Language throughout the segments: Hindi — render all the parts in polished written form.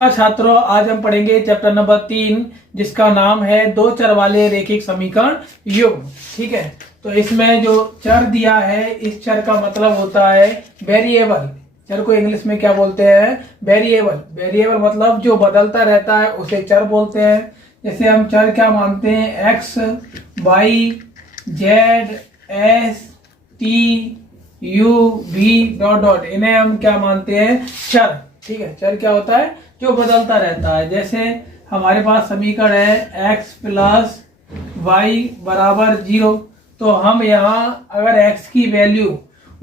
छात्रों, आज हम पढ़ेंगे चैप्टर नंबर 3 जिसका नाम है दो चर वाले रैखिक समीकरण युग्म। ठीक है, तो इसमें जो चर दिया है, इस चर का मतलब होता है वेरिएबल। चर को इंग्लिश में क्या बोलते हैं? वेरिएबल। वेरिएबल मतलब जो बदलता रहता है उसे चर बोलते हैं। जैसे हम चर क्या मानते हैं? X, Y, Z, S, T, U, V dot dot, इन्हें हम क्या मानते हैं? चर। ठीक है, चर क्या होता है? जो बदलता रहता है। जैसे हमारे पास समीकरण है x प्लस वाई बराबर 0, तो हम यहाँ अगर x की वैल्यू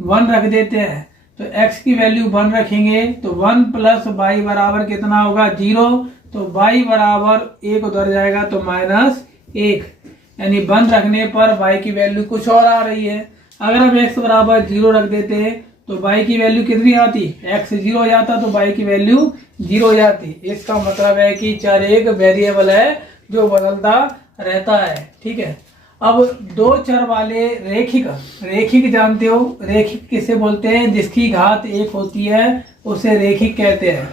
1 रख देते हैं तो x की वैल्यू 1 रखेंगे तो 1 प्लस वाई बराबर कितना होगा? 0। तो y बराबर 1 उधर जाएगा तो -1, यानी 1 रखने पर y की वैल्यू कुछ और आ रही है। अगर हम x बराबर 0 रख देते हैं तो y की वैल्यू कितनी आती? x 0 हो जाता तो y की वैल्यू 0 हो जाती। इसका मतलब है कि चर एक वेरिएबल है जो बदलता रहता है। ठीक है, अब दो चर वाले रेखिक जानते हो? रेखिक किसे बोलते हैं? जिसकी घात 1 होती है उसे रेखिक कहते हैं।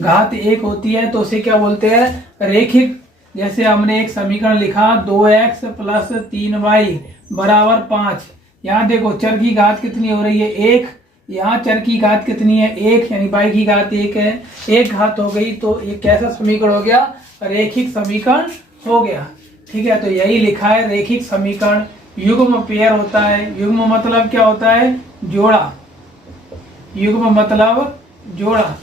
घात 1 होती है तो उसे क्या बोलते हैं? रेखिक। जैसे हमने एक समीकरण लिखा 2x प्लस 3y बराबर 5। यहाँ देखो चर की घात कितनी हो रही है? 1। यहाँ चर की घात कितनी है? 1, यानी y की घात 1 है। एक घात हो गई तो एक कैसा समीकरण हो गया? रेखिक समीकरण हो गया। ठीक है, तो यही लिखा है रेखिक समीकरण युग्म पेयर होता है। युग्म मतलब क्या होता है? जोड़ा। युग्म मतलब जोड़ा।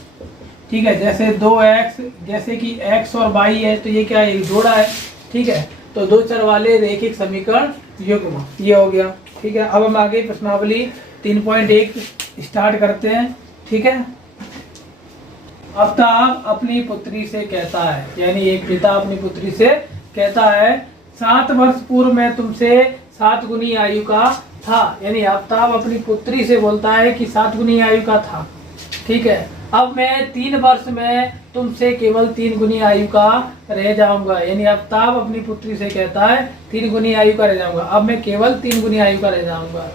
ठीक है, जैसे 2x, जैसे कि x और y है तो ये क्या है? जोड़ा है। ठीक है, तो दो चर वाले रेखिक समीकरण युग्म, ये हो गया। ठीक है, अब हम आगे प्रश्नावली 3.1 स्टार्ट करते हैं। ठीक है, अफ्ताब अपनी पुत्री से कहता है, यानी एक पिता अपनी पुत्री से कहता है 7 वर्ष पूर्व मैं तुमसे 7 गुनी आयु का था। यानी अफ्ताब अपनी पुत्री से बोलता है कि 7 गुनी आयु का था। ठीक है, अब मैं 3 वर्ष में तुमसे केवल 3 गुनी आयु का रह जाऊंगा। यानी अफ्ताब अपनी पुत्री से कहता है 3 गुनी आयु का रह जाऊंगा, अब मैं केवल 3 गुनी आयु का रह जाऊंगा।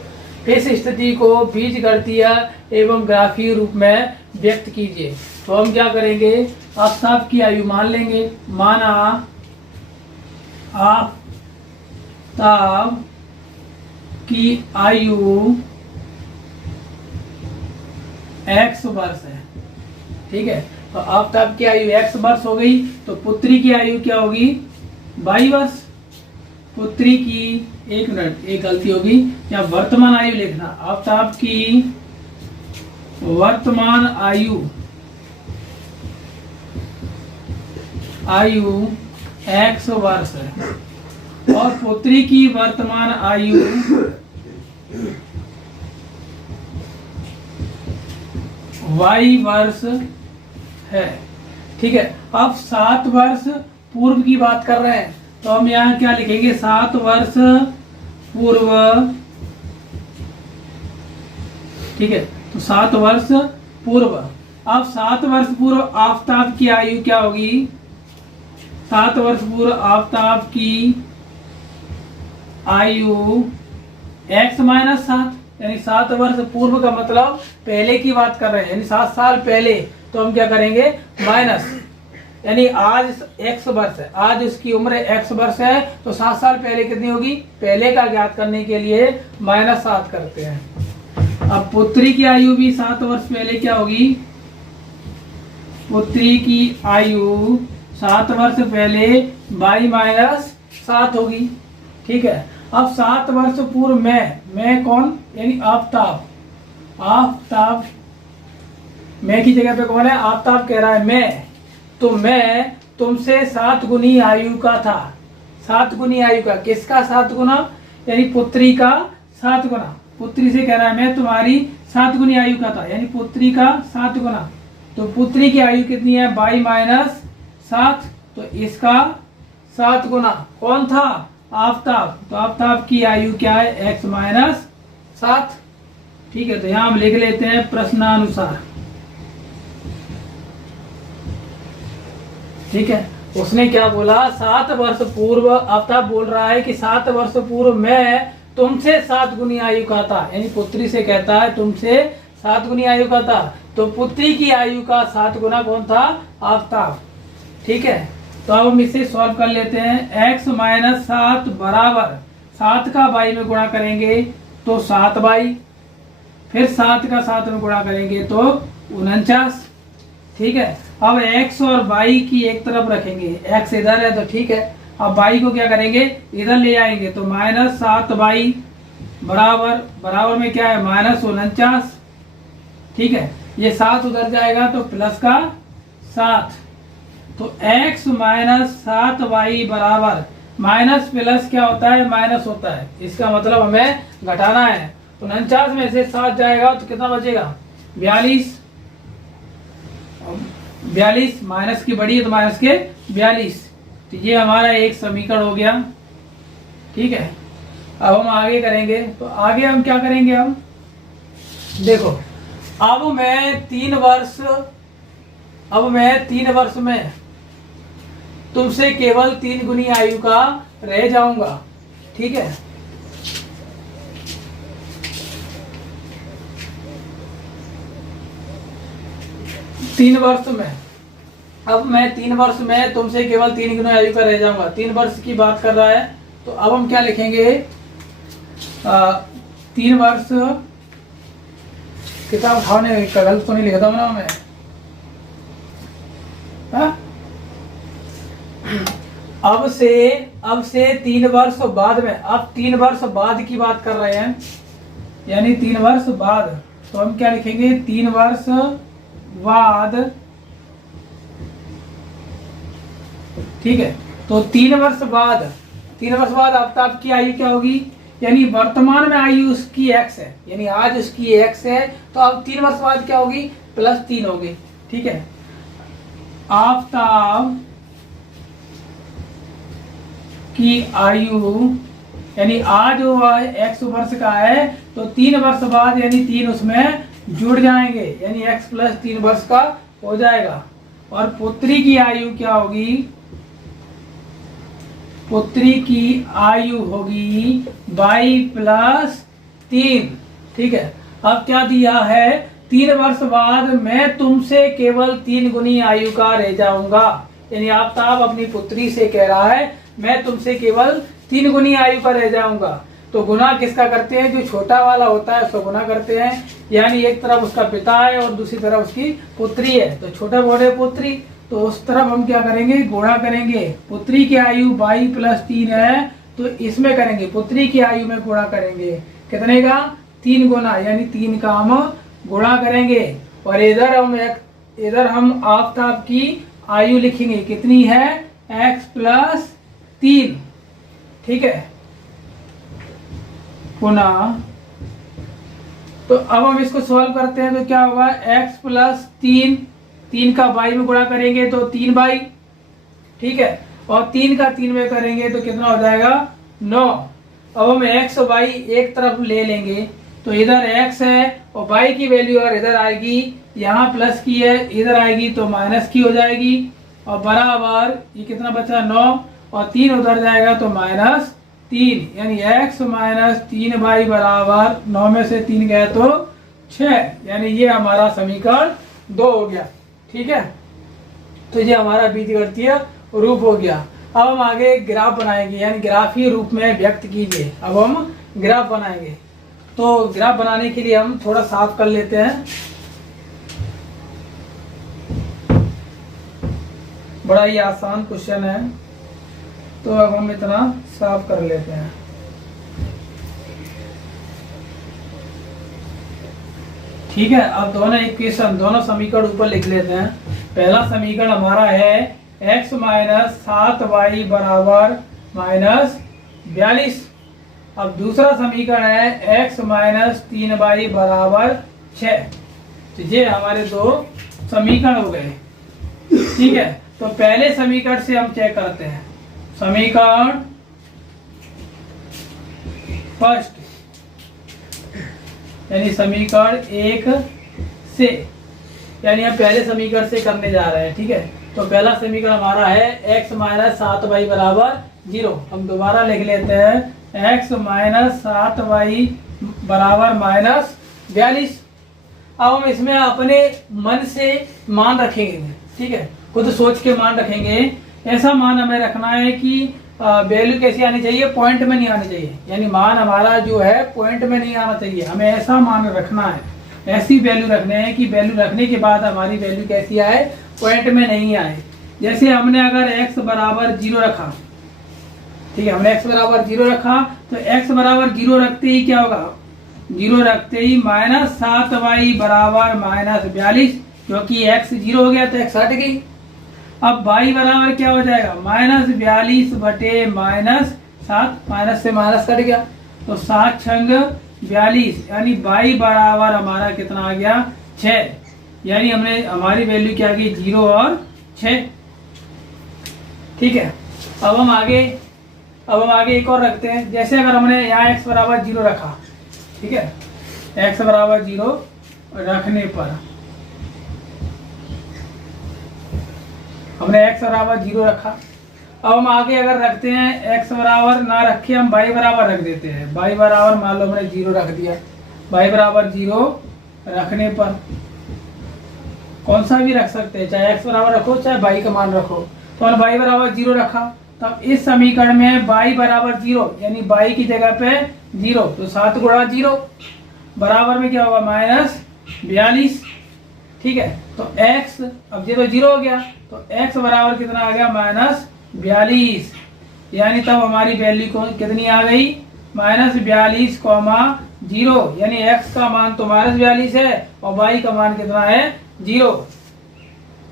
इस स्थिति को बीजगणितीय एवं ग्राफीय रूप में व्यक्त कीजिए। तो हम क्या करेंगे? अफ्ताब की आयु मान लेंगे। माना अफ्ताब की आयु x वर्ष है। ठीक है, तो आफ्ताब की आयु x वर्ष हो गई तो पुत्री की आयु क्या होगी? y वर्ष। पुत्री की, एक मिनट, एक गलती होगी, या वर्तमान आयु लिखना। आफ्ताब की वर्तमान आयु x वर्ष है और पुत्री की वर्तमान आयु y वर्ष है। ठीक है, अब 7 वर्ष पूर्व की बात कर रहे हैं तो हम यहाँ क्या लिखेंगे? 7 वर्ष पूर्व। ठीक है, तो 7 वर्ष पूर्व। अब 7 वर्ष पूर्व आफ्ताब की आयु क्या होगी? 7 वर्ष पूर्व आफ्ताब की आयु x माइनस 7, यानी 7 वर्ष पूर्व का मतलब पहले की बात कर रहे हैं, यानी 7 साल पहले। तो हम क्या करेंगे? माइनस, यानी आज x वर्ष है, आज उसकी उम्र x वर्ष है तो 7 साल पहले कितनी होगी? पहले का ज्ञात करने के लिए -7 करते हैं। अब पुत्री की आयु भी 7 वर्ष पहले क्या होगी? पुत्री की आयु 7 वर्ष पहले y-7 होगी। ठीक है, अब 7 वर्ष पूर्व मैं कौन? यानी आफ्ताब। आफ्ताब, मैं की जगह पे कौन है? आफ्ताब कह रहा है मैं। तो मैं तुमसे 7 गुनी आयु का था। 7 गुनी आयु का, किसका 7 गुना? यानी पुत्री का 7 गुना। पुत्री से कह रहा है मैं तुम्हारी 7 गुनी आयु का था, यानी पुत्री का 7 गुना। तो पुत्री की आयु कितनी है? y-7, तो इसका 7 गुना कौन था? आफ्ताब। तो आफ्ताब की आयु क्या है? x-7। ठीक है, तो यहाँ हम लिख लेते हैं प्रश्नानुसार। ठीक है, उसने क्या बोला? 7 वर्ष पूर्व आफ्ताब बोल रहा है कि 7 वर्ष पूर्व मैं तुमसे 7 गुनी आयु का था, यानी पुत्री से कहता है तुमसे 7 गुनी आयु का था, तो पुत्री की आयु का 7 गुना कौन था? आफताब। ठीक है, तो अब हम इसे सॉल्व कर लेते हैं। x माइनस 7 बराबर 7 का बाई में गुणा करेंगे तो 7 बाई, फिर 7 का 7 में गुणा करेंगे तो 49। ठीक है, अब x और y की एक तरफ रखेंगे, x इधर है तो ठीक है। अब y को क्या करेंगे? इधर ले आएंगे तो माइनस 7 बाई बराबर बराबर में क्या है? माइनस 49। ठीक है, ये 7 उधर जाएगा तो प्लस का 7, तो x माइनस 7 वाई बराबर माइनस प्लस क्या होता है? माइनस होता है। इसका मतलब हमें घटाना है। 49 में से 7 जाएगा तो कितना बचेगा? 42। 42 माइनस की बड़ी है तो माइनस के 42। तो ये हमारा एक समीकरण हो गया। ठीक है, अब हम आगे करेंगे, तो आगे हम क्या करेंगे? हम देखो, अब मैं 3 वर्ष में तुमसे केवल 3 गुनी आयु का रह जाऊंगा। ठीक है, तीन वर्ष में, अब मैं 3 वर्ष में तुमसे केवल 3 गुना आयु का रह जाऊंगा। 3 वर्ष की बात कर रहा है, तो अब हम क्या लिखेंगे? 3 वर्ष, किताब उठाने गलत तो नहीं लिखता हूं ना मैं? अब से 3 वर्ष बाद में, अब 3 वर्ष बाद की बात कर रहे हैं, यानी 3 वर्ष बाद, तो हम क्या लिखेंगे? 3 वर्ष बाद। ठीक है, तो 3 वर्ष बाद आफ्ताब की आयु क्या होगी? यानी वर्तमान में आयु उसकी x है, यानी आज उसकी x है, तो अब 3 वर्ष बाद क्या होगी? प्लस 3 होगी। ठीक है, आफ्ताब की आयु, यानी आज वो x वर्ष का है, तो 3 वर्ष बाद यानी 3 उसमें जुड़ जाएंगे, यानी x प्लस 3 वर्ष का हो जाएगा। और पुत्री की आयु क्या होगी? पुत्री की आयु होगी y प्लस 3। ठीक है, अब क्या दिया है? 3 वर्ष बाद मैं तुमसे केवल 3 गुनी आयु का रह जाऊंगा, यानी आफ्ताब अपनी पुत्री से कह रहा है मैं तुमसे केवल 3 गुनी आयु का रह जाऊंगा। तो गुना किसका करते हैं? जो छोटा वाला होता है उसको गुना करते हैं, यानी एक तरफ उसका पिता है और दूसरी तरफ उसकी पुत्री है, तो छोटा बोले पुत्री, तो उस तरफ हम क्या करेंगे? गुणा करेंगे। पुत्री की आयु y प्लस 3 है, तो इसमें करेंगे पुत्री की आयु में गुणा करेंगे। कितने का? 3 गुना, यानी 3 का हम गुणा करेंगे। और इधर हम आफ्ताब की आयु लिखेंगे, कितनी है? x plus 3। ठीक है, पुनः, तो अब हम इसको सॉल्व करते हैं, तो क्या होगा? x प्लस 3 का y में गुणा करेंगे तो 3 बाई। ठीक है, और 3 का 3 में करेंगे तो कितना हो जाएगा? 9। अब हम x और y एक तरफ ले लेंगे, तो इधर x है और y की वैल्यू अगर इधर आएगी, यहाँ प्लस की है, इधर आएगी तो माइनस की हो जाएगी, और बराबर ये कितना बचा? 9, और 3 उधर जाएगा तो माइनस 3, यानी x माइनस 3 बाई बराबर 9 में से 3 गया तो 6, यानी ये हमारा समीकरण 2 हो गया। ठीक है, तो ये हमारा बीजगणितीय रूप हो गया। अब हम आगे ग्राफ बनाएंगे, यानी ग्राफीय रूप में व्यक्त कीजिए। अब हम ग्राफ बनाएंगे, तो ग्राफ बनाने के लिए हम थोड़ा साफ कर लेते हैं। बड़ा ही आसान क्वेश्चन है, तो अब हम इतना साफ कर लेते हैं। ठीक है, अब दोनों इक्वेशन, दोनों समीकरण ऊपर लिख लेते हैं। पहला समीकरण हमारा है x माइनस 7y बराबर माइनस 42। अब दूसरा समीकरण है x माइनस 3y बराबर 6। तो ये हमारे 2 समीकरण हो गए। ठीक है, तो पहले समीकरण से हम चेक करते हैं। समीकरण फर्स्ट, यानी समीकरण 1 से, यानी हम पहले समीकरण से करने जा रहे हैं। ठीक है, तो पहला समीकरण हमारा है x माइनस 7y बराबर 0। हम दोबारा लिख लेते हैं x माइनस 7y बराबर माइनस 42। अब हम इसमें अपने मन से मान रखेंगे, ठीक है, खुद सोच के मान रखेंगे। ऐसा मान हमें रखना है कि वैल्यू कैसी आनी चाहिए, पॉइंट में नहीं आनी चाहिए, यानी मान हमारा जो है पॉइंट में नहीं आना चाहिए, हमें ऐसा मान रखना है, ऐसी वैल्यू रखने हैं कि वैल्यू रखने के बाद हमारी वैल्यू कैसी आए, पॉइंट में नहीं आए। जैसे हमने अगर x बराबर 0 रखा, ठीक है, हमने x बराबर 0 रखा, तो x बराबर 0 रखते ही क्या होगा, 0 रखते ही -7y बराबर -42, क्योंकि x 0 हो गया तो x हट गई। अब y बराबर क्या हो जाएगा, -42 बटे -7, माइनस से माइनस कट गया, तो 7 छंग 42, यानी y बराबर हमारा कितना आ गया, 6, यानी हमने हमारी वैल्यू क्या आ गई, 0 और 6। ठीक है, अब हम आगे एक और रखते हैं। जैसे अगर हमने यहाँ x बराबर 0 रखा, ठीक है, x बराबर 0 रखने पर हमने x बराबर 0 रखा। अब हम आगे अगर रखते हैं x बराबर ना रखे, हम y बराबर रख देते हैं। y बराबर मान लो हमने 0 रख दिया, y बराबर 0 रखने पर कौन सा भी रख सकते हैं, चाहे x बराबर रखो चाहे y का मान रखो। तो हमने y बराबर 0 रखा, तब इस समीकरण में y बराबर 0, यानी y की जगह पे 0, तो 7 गुणा 0 बराबर में क्या होगा, -42। ठीक है, तो x, अब ये तो 0 हो गया, तो x बराबर कितना आ गया, -42, यानी तब हमारी वैल्यू को कितनी आ गई, -42,0, यानी x का मान तो -42 है और y का मान कितना है, 0।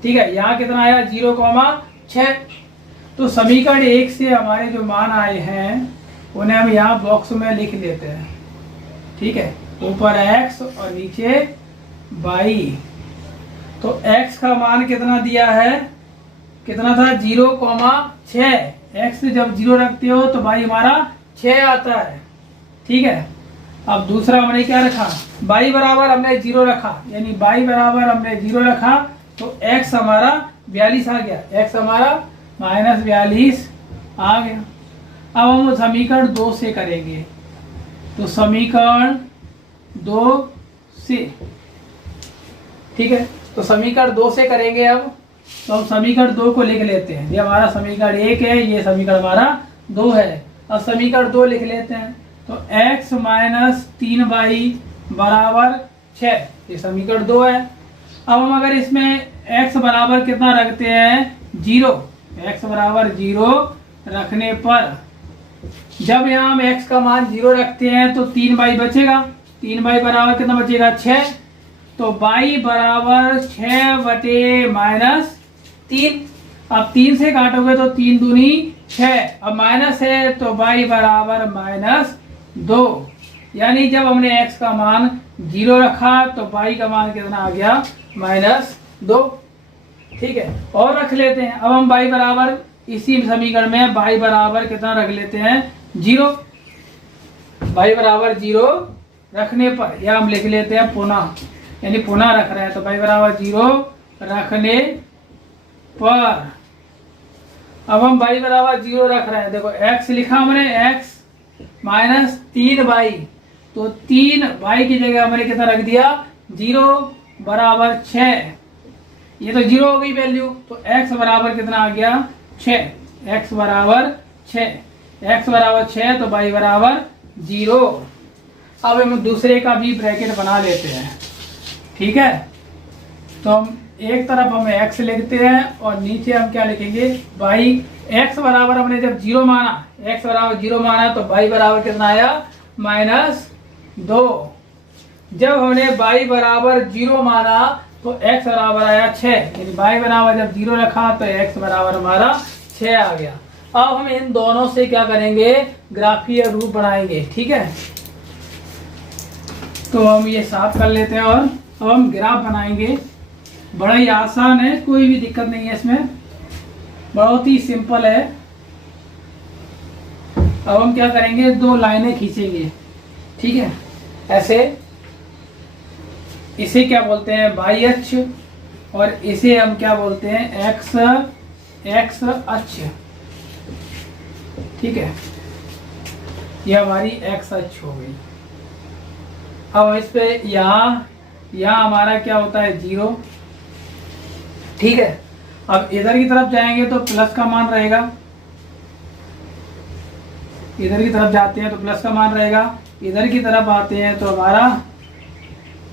ठीक है, यहाँ कितना आया, 0,6। तो समीकरण 1 से हमारे जो मान आए हैं उन्हें हम यहाँ बॉक्स में लिख लेते हैं। ठीक है, ऊपर x और नीचे y। तो x का मान कितना दिया है, कितना था, 0,6। x जब 0 रखते हो तो y हमारा 6 आता है। ठीक है, अब दूसरा हमने क्या रखा, y बराबर हमने 0 रखा, यानी y बराबर हमने 0 रखा, तो x हमारा 42 आ गया, x हमारा -42 आ गया। अब हम समीकरण 2 से करेंगे, तो समीकरण 2 से, ठीक है, तो समीकरण 2 से करेंगे। अब तो हम समीकरण 2 को लिख लेते हैं, ये हमारा समीकरण 1 है, ये समीकरण हमारा 2 है। अब समीकरण 2 लिख लेते हैं, तो x - 3y बराबर 6, ये समीकरण 2 है। अब हम अगर इसमें x बराबर कितना रखते हैं, 0, x बराबर 0 रखने पर जब यहाँ हम x का मान 0 रखते हैं तो 3y बचेगा, 3y बराबर कितना बचेगा, 6, तो y बराबर 6 बटे -3। अब 3 से काटोगे तो 3 दूनी 6, अब माइनस है तो y बराबर -2, यानी जब हमने x का मान 0 रखा तो y का मान कितना आ गया, -2। ठीक है, और रख लेते हैं। अब हम y बराबर इसी समीकरण में y बराबर कितना रख लेते हैं, 0। y बराबर 0 रखने पर या हम लिख लेते हैं पुनः, यानी पुनः रख रहे हैं, तो y बराबर 0 रखने पर अब हम y बराबर 0 रख रहे हैं। देखो x लिखा हमने, x -3y, तो 3y की जगह हमने कितना रख दिया, 0 बराबर 6, ये तो 0 हो गई वैल्यू, तो x बराबर कितना आ गया, 6, x बराबर 6, x बराबर 6, तो y बराबर 0। अब हम दूसरे का भी ब्रैकेट बना लेते हैं। ठीक है, तो हम एक तरफ हम x लिखते हैं और नीचे हम क्या लिखेंगे, y। x बराबर हमने जब 0 माना, x बराबर 0 माना, तो y बराबर कितना आया, -2। जब हमने y बराबर 0 माना तो x बराबर आया 6, यानी y बराबर जब 0 रखा तो x बराबर हमारा 6 आ गया। अब हम इन दोनों से क्या करेंगे, ग्राफीय रूप बनाएंगे। ठीक है, तो हम ये साफ कर लेते हैं और अब हम ग्राफ बनाएंगे। बड़ा ही आसान है, कोई भी दिक्कत नहीं है इसमें, बहुत ही सिंपल है। अब हम क्या करेंगे, 2 लाइनें खींचेंगे। ठीक है, ऐसे, इसे क्या बोलते हैं, y अक्ष, और इसे हम क्या बोलते हैं, x अक्ष। ठीक है, ये हमारी x अक्ष हो गई। अब इस पे यहाँ यहाँ हमारा क्या होता है 0। ठीक है, अब इधर की तरफ जाएंगे तो प्लस का मान रहेगा, इधर की तरफ जाते हैं तो प्लस का मान रहेगा, इधर की तरफ आते हैं तो हमारा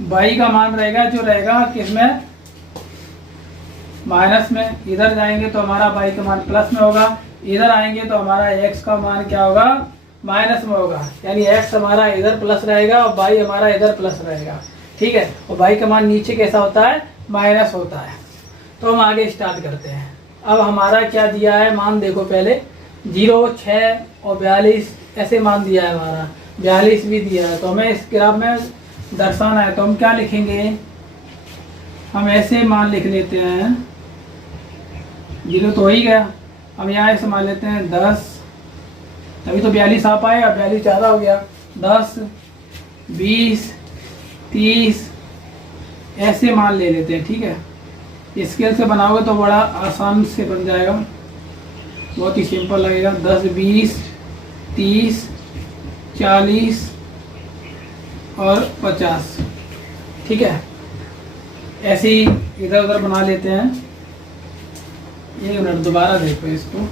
y का मान रहेगा जो रहेगा किसमें, माइनस में। इधर जाएंगे तो हमारा y का मान प्लस में होगा, इधर आएंगे तो हमारा x का मान क्या होगा, माइनस में होगा। यानी x हमारा इधर प्लस रहेगा और y हमारा इधर प्लस रहेगा। ठीक है, और y का मान नीचे कैसा होता है, माइनस होता है। तो हम आगे स्टार्ट करते हैं। अब हमारा क्या दिया है मान, देखो पहले 0, 6 और 42 ऐसे मान दिया है हमारा, 42 भी दिया है। तो हमें इस ग्राफ में दर्शाना है, तो हम क्या लिखेंगे, हम ऐसे मान लिख लेते हैं। 0 तो हो ही गया, हम यहाँ ऐसे मान लेते हैं 10, अभी तो 42 आ पाएगा, 42 ज़्यादा हो गया। 10, 20, 30 ऐसे मान ले लेते हैं। ठीक है, स्केल से बनाओगे तो बड़ा आसान से बन जाएगा, बहुत ही सिंपल लगेगा। 10, 20, 30, 40 और 50। ठीक है, ऐसे ही इधर उधर बना लेते हैं। एक मिनट दोबारा देखो इसको,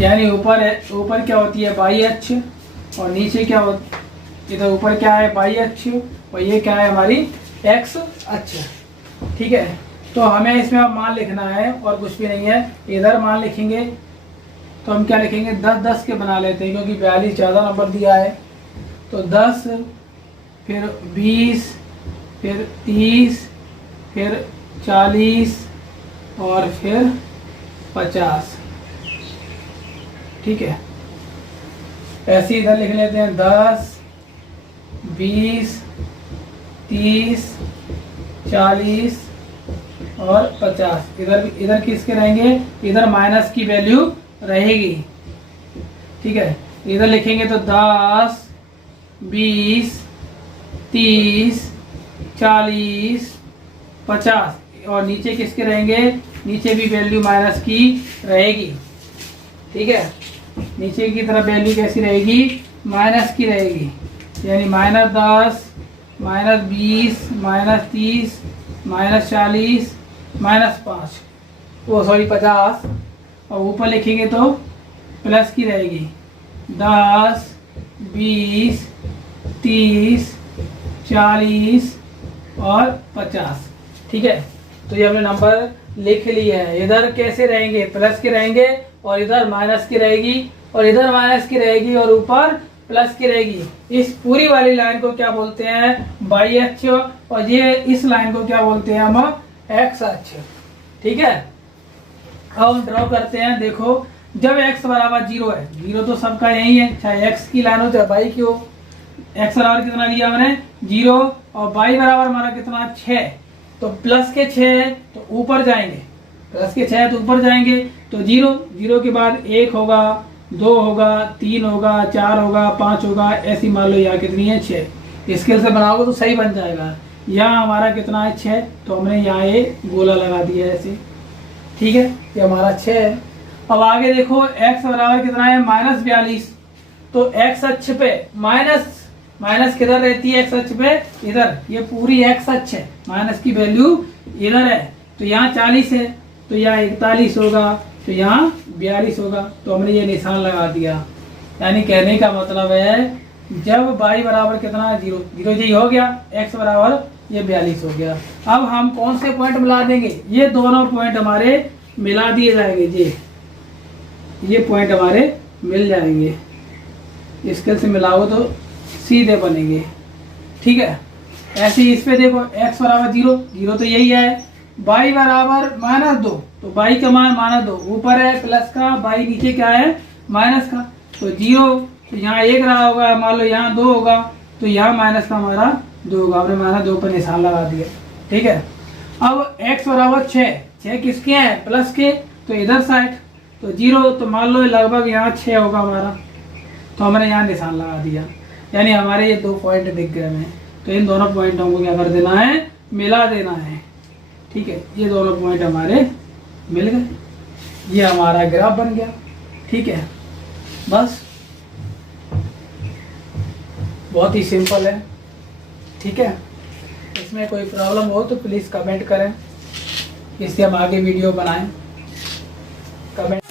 यानी ऊपर क्या होती है बाई अक्ष और नीचे क्या होता, इधर ऊपर क्या है बाई अक्ष और ये क्या है हमारी एक्स अक्ष। ठीक है, तो हमें इसमें अब मान लिखना है और कुछ भी नहीं है। इधर मान लिखेंगे तो हम क्या लिखेंगे, 10 10 के बना लेते हैं क्योंकि 42 ज़्यादा नंबर दिया है। तो 10, फिर 20, फिर 30, फिर 40 और फिर 50। ठीक है, ऐसे इधर लिख लेते हैं 10, 20, 30, 40 और 50। इधर किसके रहेंगे, इधर माइनस की वैल्यू रहेगी। ठीक है, इधर लिखेंगे तो 10, 20, 30, 40, 50 और नीचे किसके रहेंगे, नीचे भी वैल्यू माइनस की रहेगी। ठीक है, नीचे की तरफ वैल्यू कैसी रहेगी, माइनस की रहेगी। यानी -10, -20, -30, -40, -5, वो सॉरी 50 और ऊपर लिखेंगे तो प्लस की रहेगी 10, 20, 30, 40 और 50। ठीक है, तो ये हमने नंबर लिख लिए हैं। इधर कैसे रहेंगे, प्लस के रहेंगे और इधर माइनस की रहेगी और इधर माइनस की रहेगी और ऊपर प्लस की रहेगी। इस पूरी वाली लाइन को क्या बोलते हैं, बाई अक्ष, और ये इस लाइन को क्या बोलते हैं हम, एक्स अक्ष। ठीक है, अब हम ड्रॉ करते हैं। देखो जब x बराबर 0 है, 0 तो सबका यही है, चाहे x की लाइन हो चाहे y की हो। x बराबर कितना लिया हमने 0 और y बराबर हमारा कितना 6, तो प्लस के 6 है तो ऊपर जाएंगे, प्लस के 6 है तो ऊपर जाएंगे। तो 0, 0 के बाद 1 होगा, 2 होगा, 3 होगा, 4 होगा, 5 होगा, ऐसी मान लो यहाँ कितनी है 6। स्केल से बनाओगे तो सही बन जाएगा। यहाँ हमारा कितना है 6, तो हमने यहाँ ये गोला लगा दिया है ऐसे। ठीक है, ये हमारा 6 है। अब आगे देखो x बराबर कितना है -42, तो x अक्ष पे माइनस किधर रहती है, x अक्ष पे इधर, ये पूरी x अक्ष है, माइनस की वैल्यू इधर है। तो यहाँ 40 है तो यहाँ 41 होगा, तो यहाँ 42 होगा। तो हमने ये निशान लगा दिया। यानी कहने का मतलब है जब y बराबर कितना है 0, 0 जी हो गया, x बराबर ये 42 हो गया। अब हम कौन से पॉइंट मिला देंगे, ये दोनों पॉइंट हमारे मिला दिए जाएंगे। ये पॉइंट हमारे मिल जाएंगे, स्केल से मिलाओ तो सीधे बनेंगे। ठीक है, ऐसे ही इस पे देखो x बराबर 0, 0 तो यही है, y बराबर -2, तो y का मान -2, ऊपर है प्लस का, y नीचे क्या है माइनस का। तो 0, तो यहाँ 1 रहा होगा, मान लो यहाँ 2 होगा, तो यहाँ माइनस का हमारा 2 होगा। हमने -2 पर निशान लगा दिया। ठीक है, अब x बराबर 6 किसके हैं, प्लस के, तो इधर साइड, तो 0, तो मान लो लगभग यहाँ 6 होगा हमारा, तो हमने यहाँ निशान लगा दिया। यानी हमारे ये 2 पॉइंट दिख गए हमें, तो इन दोनों पॉइंटों को क्या कर देना है, मिला देना है। ठीक है, ये दोनों पॉइंट हमारे मिल गए, ये हमारा ग्राफ बन गया। ठीक है, बस बहुत ही सिंपल है। ठीक है, इसमें कोई प्रॉब्लम हो तो प्लीज़ कमेंट करें, इससे हम आगे वीडियो बनाएं। कमेंट